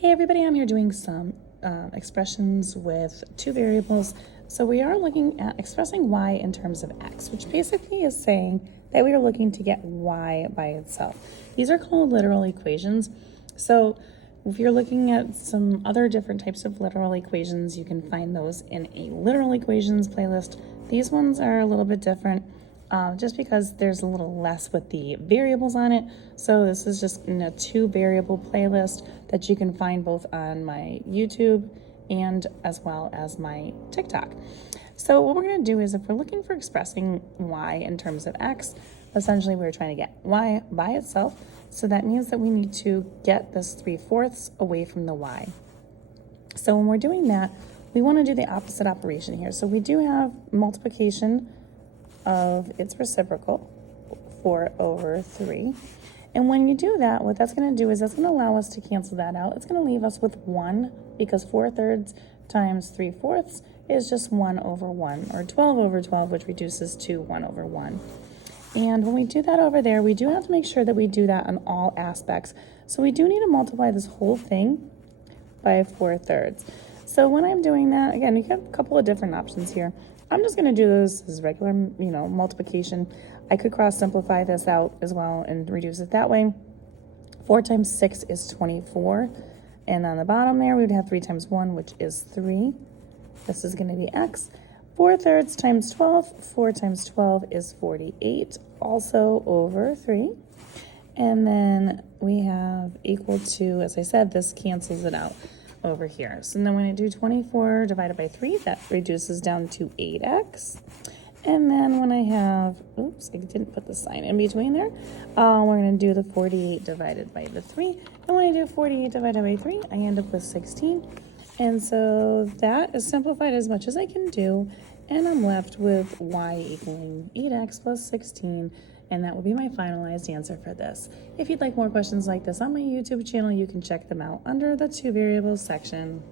Hey everybody, I'm here doing some expressions with two variables. So we are looking at expressing y in terms of x, which basically is saying that we are looking to get y by itself. These are called literal equations. So if you're looking at some other different types of literal equations, you can find those in a literal equations playlist. These ones are a little bit different. Just because there's a little less with the variables on it. So this is just in a two variable playlist that you can find both on my YouTube and as well as my TikTok. So what we're going to do is if we're looking for expressing y in terms of x, essentially we're trying to get y by itself. So that means that we need to get this 3/4 away from the y. So when we're doing that, we want to do the opposite operation here. So we do have multiplication of its reciprocal, 4/3. And when you do that, what that's going to do is that's going to allow us to cancel that out. It's going to leave us with 1 because 4/3 times 3/4 is just 1/1, or 12/12, which reduces to 1/1. And when we do that over there, we do have to make sure that we do that on all aspects. So we do need to multiply this whole thing by 4/3. So when I'm doing that, again, you have a couple of different options here. I'm just going to do this as regular, multiplication. I could cross simplify this out as well and reduce it that way. 4 times 6 is 24. And on the bottom there, we would have 3 times 1, which is 3. This is going to be x. 4/3 times 12. 4 times 12 is 48, also over 3. And then we have equal to, as I said, this cancels it out over here. So then when I do 24 divided by 3, that reduces down to 8x. And then when I have, oops, I didn't put the sign in between there, we're going to do the 48 divided by the 3. And when I do 48 divided by 3, I end up with 16. And so that is simplified as much as I can do. And I'm left with y equaling 8x plus 16. And that will be my finalized answer for this. If you'd like more questions like this on my YouTube channel, you can check them out under the two variables section.